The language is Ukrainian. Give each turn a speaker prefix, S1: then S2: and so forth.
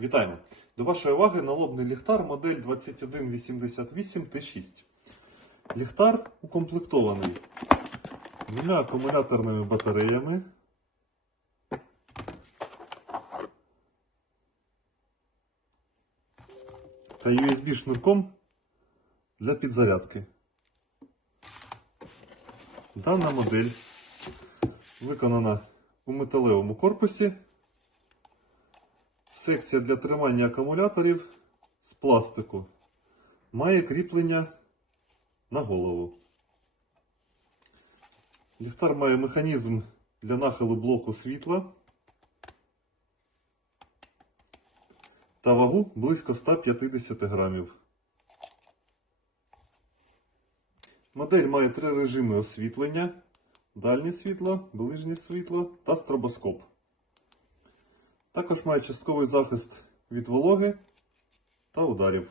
S1: Вітаємо! До вашої уваги налобний ліхтар модель 2188 Т6. Ліхтар укомплектований двома акумуляторними батареями. Та USB-шнурком для підзарядки. Дана модель виконана у металевому корпусі. Секція для тримання акумуляторів з пластику має кріплення на голову. Ліхтар має механізм для нахилу блоку світла та вагу близько 150 грамів. Модель має три режими освітлення: дальнє світло, ближнє світло та стробоскоп. Також має частковий захист від вологи та ударів.